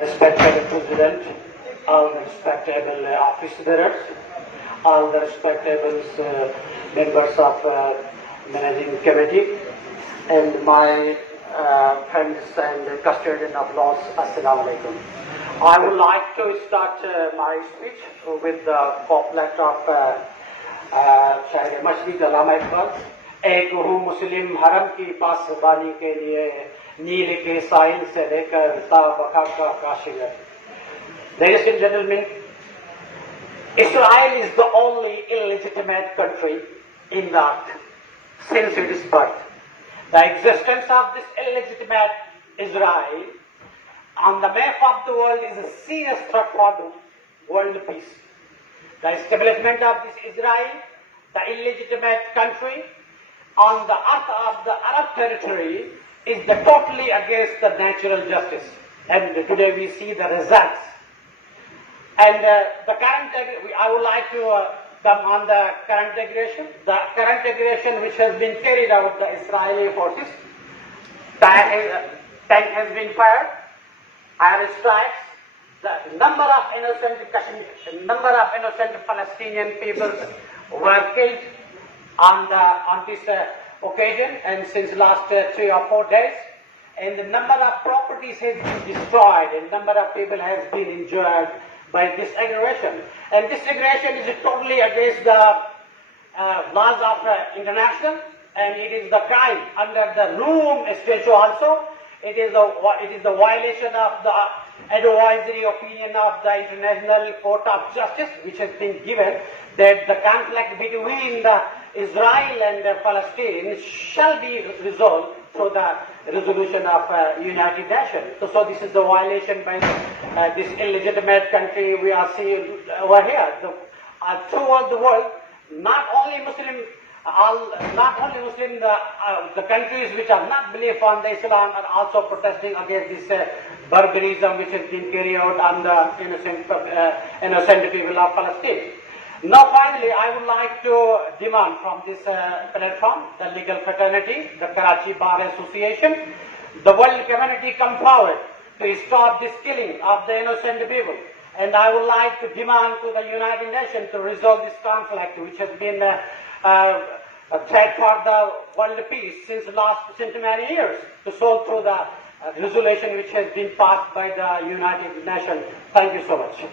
Respected President, all the respectable office bearers, all the respectable members of managing committee, and my friends and custodian of laws, Assalamu alaikum. I would like to start my speech with the couplet of शायर मशरिक अल्लामा इकबाल। एक हूँ मुस्लिम हरम की पासबानी के लिए नील के साहिल से लेकर ताबका का काशिगर। Ladies and gentlemen, Israel is the only illegitimate country in the earth since its birth. The existence of this illegitimate Israel on the map of the world is a serious threat for the world peace. The establishment of this Israel, the illegitimate country, on the earth of the Arab territory is totally against the natural justice. And today we see the results. And I would like to come on the current aggression. The current aggression which has been carried out by the Israeli forces. Tank has been fired, air strikes. The number of innocent Palestinian people were killed on this occasion, and since last 3 or 4 days, and the number of properties has been destroyed, and number of people has been injured by this aggression. And this aggression is totally against the laws of international, and it is the crime under the Rome Statute also. It is the violation of the advisory opinion of the International Court of Justice, which has been given that the conflict between the Israel and Palestine shall be resolved through the resolution of United Nations. So this is the violation by this illegitimate country we are seeing over here. Throughout the world, not only Muslim, the countries which are not believe on the Islam are also protesting against this barbarism which has been carried out on the innocent people of Palestine. Now finally, I would like to demand from this platform, the legal fraternity, the Karachi Bar Association, the world community come forward to stop this killing of the innocent people. And I would like to demand to the United Nations to resolve this conflict which has been a threat for the world peace since many years, to solve through the resolution which has been passed by the United Nations. Thank you so much.